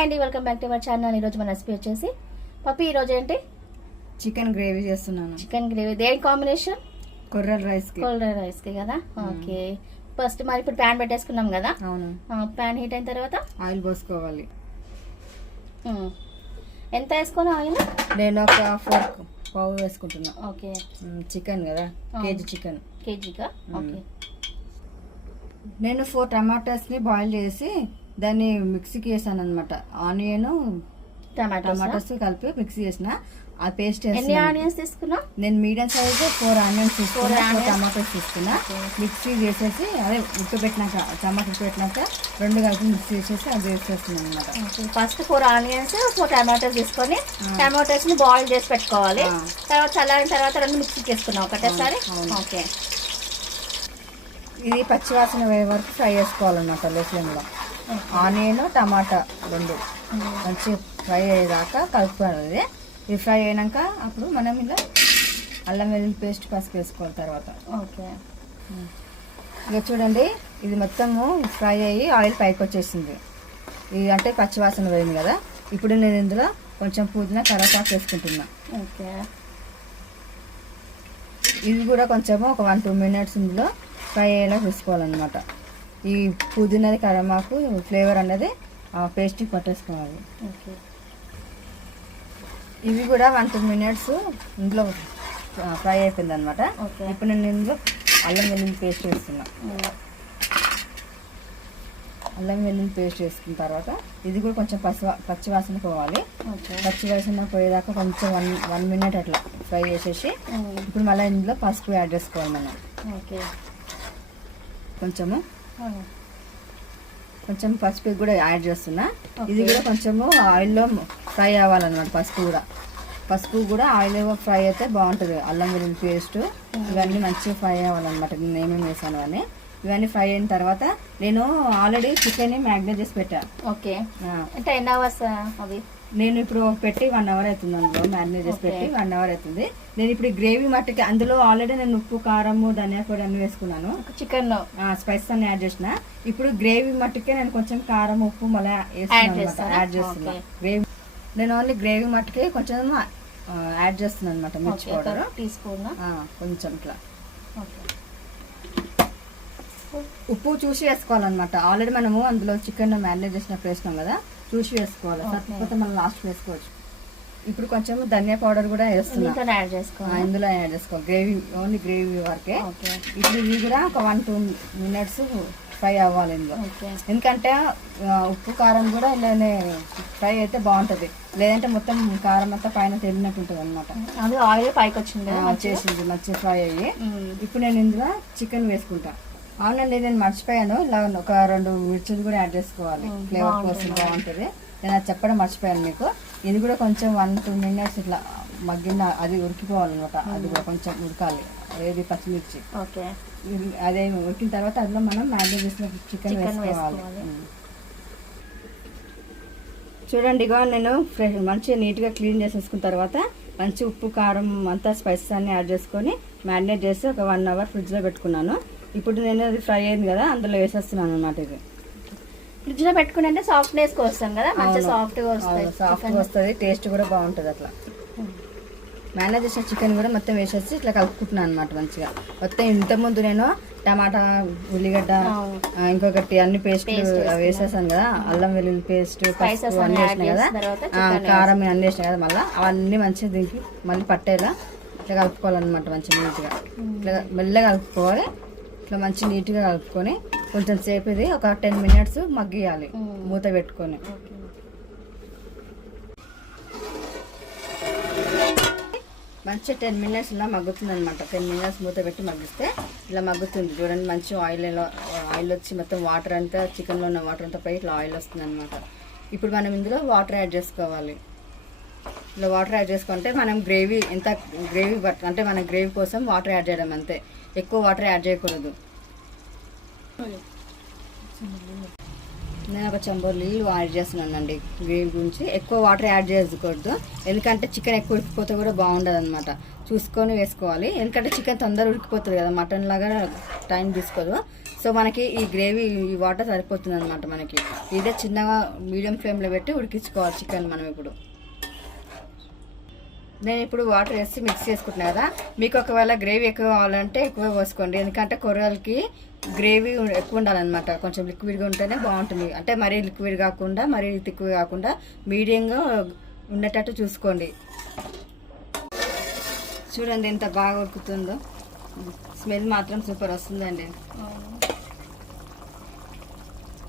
Hi అండి, welcome back to our channel. ఈరోజు మన రెసిపీ వచ్చేసి పప్పి. ఈరోజు ఏంటి? చికెన్ గ్రేవీ చేస్తున్నాను. Chicken gravy. దేని కాంబినేషన్? కొర్రల రైస్ కి కదా. ఓకే, ఫస్ట్ మరి ఇప్పుడు ప్యాన్ పెట్టేసుకున్నాం కదా. అవును. ప్యాన్ హీట్ అయిన తర్వాత ఆయిల్ పోసుకోవాలి. ఎంత వేసుకోవాలి ఆయిల్? నేను ఒక 4 పావు వేసుకుంటున్నా. ఓకే. చికెన్ కదా, కేజీ చికెన్. కేజీగా. ఓకే. నేను 4 టమాటాస్ ని బాయిల్ చేసి దాన్ని మిక్సీకి వేసాను అనమాట. ఆనియన్ టమాటాస్ కలిపి మిక్సీ చేసిన. ఆ పేస్ట్ ఎన్ని ఆనియన్స్ తీసుకున్నా? నేను మీడియం సైజ్ 4 ఆనియన్స్ తీసుకున్నా, 4 టమాటాస్ తీసుకున్నా. మిక్సీ చేసేసి అదే ఉడకబెట్టినాక, టమాటా ఉడకబెట్టినాక 2 కలిపి మిక్సీ చేసేసి అది వేసేస్తున్నాను అనమాట. ఫస్ట్ 4 ఆనియన్స్ 4 టమాటోస్ తీసుకొని టమాటోస్ ని బాయిల్ చేసి పెట్టుకోవాలి. తర్వాత చల్లారిన తర్వాత 2 మిక్సీకి వేసుకున్నాం ఒకటేసారి. ఓకే. ఇది పచ్చివాసన వేయ వరకు ఫ్రై చేసుకోవాలన్నమాట లో ఫ్లేమ్లో. ఆనియన్ టమాటా 2 మంచి ఫ్రై అయ్యేదాకా కలుపుకోవాలి. ఇది ఫ్రై అయినాక అప్పుడు మనం ఇలా అల్లం వెల్లుల్లి పేస్ట్ పసుపు వేసుకోవాలి తర్వాత. ఓకే. ఇక చూడండి, ఇది మొత్తము ఫ్రై అయ్యి ఆయిల్ పైకి వచ్చేసింది. ఇది అంటే పచ్చివాసన పోయింది కదా. ఇప్పుడు నేను ఇందులో కొంచెం పుదీనా కరివేపాకు వేసుకుంటున్నా. ఓకే. ఇది కూడా కొంచెము ఒక 1-2 మినిట్స్ ఇందులో ఫ్రై అయ్యేలా చూసుకోవాలన్నమాట. ఈ పుదీనాది కరివేపాకు ఫ్లేవర్ అనేది ఆ పేస్ట్కి పట్టేసుకోవాలి. ఓకే. ఇవి కూడా 1-2 మినిట్స్ ఇందులో ఫ్రై అయిపోయింది అనమాట. ఇప్పుడు నేను ఇందులో అల్లం వెల్లుల్లి పేస్ట్ వేస్తున్నా. అల్లం వెల్లుల్లి పేస్ట్ వేసుకున్న తర్వాత ఇది కూడా కొంచెం పచ్చివాసన పోవాలి. పచ్చివాసన పోయేదాకా కొంచెం 1 మినిట్ అట్లా ఫ్రై చేసేసి ఇప్పుడు మళ్ళీ ఇందులో పసుపు యాడ్ చేసుకోవాలి మనం. ఓకే. కొంచెం పసుపు కూడా యాడ్ చేస్తున్నా. ఇది కూడా కొంచెము ఆయిల్లో ఫ్రై అవ్వాలన్నమాట. పసుపు కూడా ఆయిల్ ఫ్రై అయితే బాగుంటుంది. అల్లం వెల్లుల్లి పేస్ట్ ఇవన్నీ మంచిగా ఫ్రై అవ్వాలన్నమాట. నేను ఏమేమి వేసాను అని ఇవన్నీ ఫ్రై అయిన తర్వాత నేను ఆల్రెడీ చికెన్ మ్యాగ్నేట్ చేసి పెట్టా. ఓకే. అంటే ఎన్ని అవర్స్ అవి? నేను ఇప్పుడు పెట్టి 1 అవర్ అవుతుంది. అందులో మ్యారినేట్ చేసి పెట్టి 1 అవర్ అవుతుంది. నేను ఇప్పుడు గ్రేవీ మట్టుకి అందులో ఆల్రెడీ నేను ఉప్పు కారము ధనియా పొడి అన్ని వేసుకున్నాను. చికెన్ స్పైసెస్ అన్ని యాడ్ చేసిన. ఇప్పుడు గ్రేవీ మట్టుకే నేను కొంచెం కారం ఉప్పు మళ్ళీ యాడ్ చేస్తున్నా. గ్రేవీ నేను ఓన్లీ గ్రేవీ మట్టుకే కొంచెం యాడ్ చేస్తున్నాను అనమాట. మిర్చి పౌడర్ తీసుకున్నా కొంచెం ఇట్లా. ఉప్పు చూసి వేసుకోవాలన్నమాట. ఆల్రెడీ మనము అందులో చికెన్ మ్యారినేట్ చేసినప్పుడు వేసినాం కదా, చూసి వేసుకోవాలి. సరిపోతే మనం లాస్ట్ వేసుకోవచ్చు. ఇప్పుడు కొంచెం ధనియా పౌడర్ కూడా వేస్తున్నా. ఇందులో యాడ్ చేసుకోవాలి. గ్రేవీ ఓన్లీ గ్రేవీ వరకే. ఇప్పుడు ఇవి కూడా ఒక 1-2 మినిట్స్ ఫ్రై అవ్వాలి ఇందులో. ఎందుకంటే ఉప్పు కారం కూడా ఇలానే ఫ్రై అయితే బాగుంటుంది. లేదంటే మొత్తం కారం అంతా పైన తెలినట్టు ఉంటుంది అనమాట. అది ఆయిల్ పైకి వచ్చింది వచ్చేసింది మంచిగా ఫ్రై అయ్యి. ఇప్పుడు నేను ఇందులో చికెన్ వేసుకుంటా. అవునండి, నేను మర్చిపోయాను. ఇలా ఒక 2 మిర్చిలు కూడా యాడ్ చేసుకోవాలి. ఫ్లేవర్ కోసం బాగుంటుంది. నేను అది చెప్పడం మర్చిపోయాను మీకు. ఇది కూడా కొంచెం 1-2 మినిట్స్ ఇట్లా మగ్గిన అది ఉడికిపోవాలన్నమాట. అది కూడా కొంచెం ఉడకాలి. ఏది పచ్చిమిర్చి. ఓకే. అదే ఉడికిన తర్వాత అందులో మనం మ్యారినేట్ చేసిన చికెన్ వేసుకోవాలి. చూడండి, ఇగో నేను మంచిగా నీట్గా క్లీన్ చేసేసుకున్న తర్వాత మంచి ఉప్పు కారం అంతా స్పైసెస్ అన్ని యాడ్ చేసుకొని మ్యారినేట్ చేసి ఒక 1 అవర్ ఫ్రిడ్జ్లో పెట్టుకున్నాను. ఇప్పుడు నేను అది ఫ్రై అయింది కదా, అందులో వేసేస్తున్నాను అనమాట. ఇది ఫ్రిడ్జ్ లో పెట్టుకుంటే సాఫ్ట్నెస్ వస్తాం కదా, మంచి సాఫ్ట్గా వస్తుంది. టేస్ట్ కూడా బాగుంటుంది. అట్లా మ్యారినేట్ చేసిన చికెన్ కూడా మొత్తం వేసేసి ఇట్లా కలుపుకుంటున్నాను అనమాట మంచిగా. మొత్తం ఇంతకుముందు నేను టమాటా ఉల్లిగడ్డ ఇంకొకటి అన్ని పేస్ట్ వేసేసాను కదా, అల్లం వెల్లుల్లి పేస్ట్ పసుపు అన్ని వేసినా కదా, కారం అన్ని వేసినా కదా, మళ్ళీ అవన్నీ మంచిగా దీనికి మళ్ళీ పట్టేలా ఇట్లా కలుపుకోవాలన్నమాట. మంచిగా నీట్గా ఇట్లా మెల్లగా కలుపుకోవాలి. ఇట్లా మంచి నీట్గా కలుపుకొని కొంచెం సేపు ఇది ఒక 10 మినిట్స్ మగ్గియాలి మూత పెట్టుకొని. మంచిగా 10 మినిట్స్ ఇలా మగ్గుతుంది అనమాట. 10 మినిట్స్ మూత పెట్టి మగ్గిస్తే ఇలా మగ్గుతుంది. చూడండి, మంచి ఆయిల్ వచ్చి మొత్తం వాటర్ అంతా చికెన్లో ఉన్న వాటర్ అంతా పై ఇట్లా ఆయిల్ వస్తుంది అనమాట. ఇప్పుడు మనం ఇందులో వాటర్ యాడ్ చేసుకోవాలి. ఇలా వాటర్ యాడ్ చేసుకుంటే మనం గ్రేవీ అంటే మన గ్రేవీ కోసం వాటర్ యాడ్ చేయడం అంతే. ఎక్కువ వాటర్ యాడ్ చేయకూడదు. నేను ఒక చెంబు నీళ్ళు యాడ్ చేస్తున్నానండి గ్రేవీ గురించి. ఎక్కువ వాటర్ యాడ్ చేసుకోవద్దు, ఎందుకంటే చికెన్ ఎక్కువ ఉడికిపోతే కూడా బాగుండదు అనమాట. చూసుకొని వేసుకోవాలి, ఎందుకంటే చికెన్ తొందరగా ఉడికిపోతుంది కదా, మటన్ లాగా టైం తీసుకోదు. సో మనకి ఈ గ్రేవీ ఈ వాటర్ సరిపోతుంది అనమాట మనకి. ఇదే చిన్నగా మీడియం ఫ్లేమ్లో పెట్టి ఉడికించుకోవాలి చికెన్ మనం. ఇప్పుడు నేను ఇప్పుడు వాటర్ వేసి మిక్స్ చేసుకుంటున్నా కదా. మీకు ఒకవేళ గ్రేవీ ఎక్కువ కావాలంటే ఎక్కువ పోసుకోండి, ఎందుకంటే కొర్రలకి గ్రేవీ ఎక్కువ ఉండాలన్నమాట. కొంచెం లిక్విడ్గా ఉంటేనే బాగుంటుంది. అంటే మరీ లిక్విడ్ కాకుండా మరీ తిక్కువ కాకుండా మీడియంగా ఉండేటట్టు చూసుకోండి. చూడండి ఎంత బాగా ఉడుకుతుందో, స్మెల్ మాత్రం సూపర్ వస్తుందండి.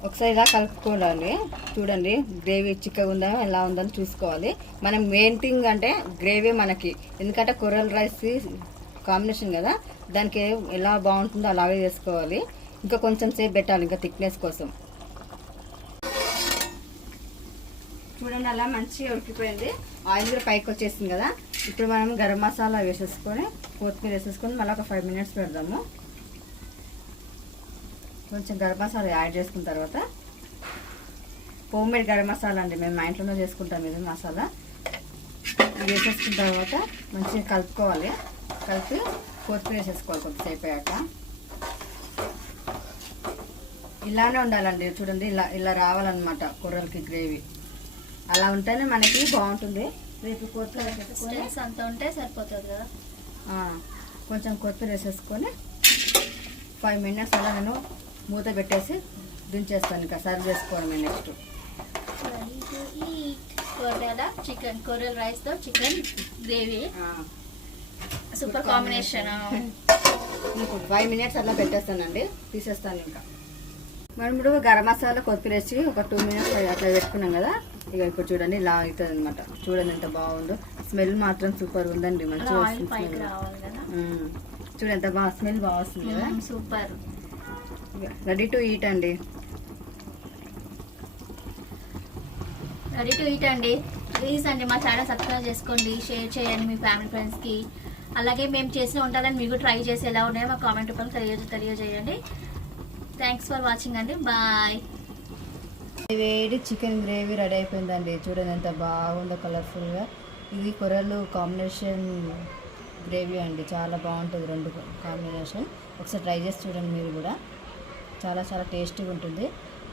ఒకసారి ఇలా కలుపుకోవాలి. చూడండి గ్రేవీ చిక్కగా ఉందా ఎలా ఉందని చూసుకోవాలి. మనం మెయిన్ థింగ్ అంటే గ్రేవీ మనకి, ఎందుకంటే కొర్రల రైస్ కాంబినేషన్ కదా, దానికి ఎలా బాగుంటుందో అలాగే చేసుకోవాలి. ఇంకా కొంచెం సేపు పెట్టాలి ఇంకా థిక్నెస్ కోసం. చూడండి అలా మంచిగా ఉడికిపోయింది, ఆయిల్ కూడా పైకి వచ్చేసింది కదా. ఇప్పుడు మనం గరం మసాలా వేసేసుకొని కొత్తిమీర వేసేసుకొని మళ్ళీ ఒక 5 minutes పెడదాము. కొంచెం గరం మసాలా యాడ్ చేసుకున్న తర్వాత, హోమ్ మేడ్ గరం మసాలా అండి, మేము మా ఇంట్లోనే చేసుకుంటాం ఇది మసాలా. ఇది వేసేసుకున్న తర్వాత మంచిగా కలుపుకోవాలి. కలిపి కొత్తిమీర వేసేసుకోవాలి కొద్దిసేపు అయ్యాక. ఇలానే ఉండాలండి, చూడండి ఇలా ఇలా రావాలన్నమాట కొర్రలకి గ్రేవీ. అలా ఉంటేనే మనకి బాగుంటుంది. రేపు కొత్తిమీర అంత ఉంటే సరిపోతుంది కదా. కొంచెం కొత్తిమీర వేసేసుకొని 5 minutes అలా నేను మూత పెట్టేసి దించేస్తాను. ఇంకా సర్వ్ చేసుకోవడమే నెక్స్ట్. చికెన్ కొర్రల రైస్ తో చికెన్ గ్రేవీ సూపర్ కాంబినేషన్. ఇప్పుడు 5 minutes అలా పెట్టేస్తానండి, తీసేస్తాను. ఇంకా మనం ఇప్పుడు గరం మసాలా కొత్తిమీర వేసి ఒక 2 minutes అట్లా పెట్టుకున్నాం కదా. ఇక ఇప్పుడు చూడండి ఇలా అవుతుంది అనమాట. చూడండి ఎంత బాగుందో, స్మెల్ మాత్రం సూపర్ ఉందండి, మంచిగా వస్తుంది. చూడండి ఎంత బాగా స్మెల్ బాగా వస్తుంది కదా, సూపర్. రెడీ టు ఈట్ అండి. రెడీ టు ఈట్ అండి. ప్లీజ్ అండి మా ఛానల్ సబ్స్క్రైబ్ చేసుకోండి, షేర్ చేయండి మీ ఫ్యామిలీ ఫ్రెండ్స్కి. అలాగే మేము చేసిన వంటలను మీకు ట్రై చేసి ఎలా ఉన్నాయో మా కామెంట్ రూపంలో తెలియజేయండి. థ్యాంక్స్ ఫర్ వాచింగ్ అండి, బాయ్. వేడి చికెన్ గ్రేవీ రెడీ అయిపోయిందండి. చూడండి ఎంత బాగుందో కలర్ఫుల్గా. ఇది కొర్రలు కాంబినేషన్ గ్రేవీ అండి, చాలా బాగుంటుంది రెండు కాంబినేషన్. ఒకసారి ట్రై చేసి చూడండి మీరు కూడా, చాలా చాలా టేస్టీగా ఉంటుంది.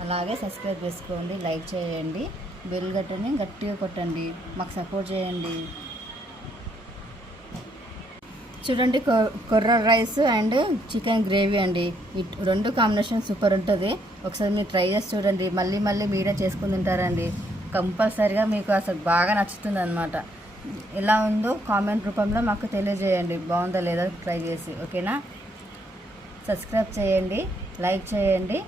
అలాగే సబ్స్క్రైబ్ చేసుకోండి, లైక్ చేయండి, బెల్ గట్టని గట్టిగా కొట్టండి, మాకు సపోర్ట్ చేయండి. చూడండి కొర్ర రైస్ అండ్ చికెన్ గ్రేవీ అండి, ఈ రెండు కాంబినేషన్ సూపర్ ఉంటుంది. ఒకసారి మీరు ట్రై చేసి చూడండి, మళ్ళీ మళ్ళీ మీరే చేసుకుని తింటారండి. కంపల్సరీగా మీకు అసలు బాగా నచ్చుతుంది అనమాట. ఎలా ఉందో కామెంట్ రూపంలో మాకు తెలియజేయండి, బాగుందా లేదా ట్రై చేసి. ఓకేనా? సబ్స్క్రైబ్ చేయండి, లైక్ చేయండి.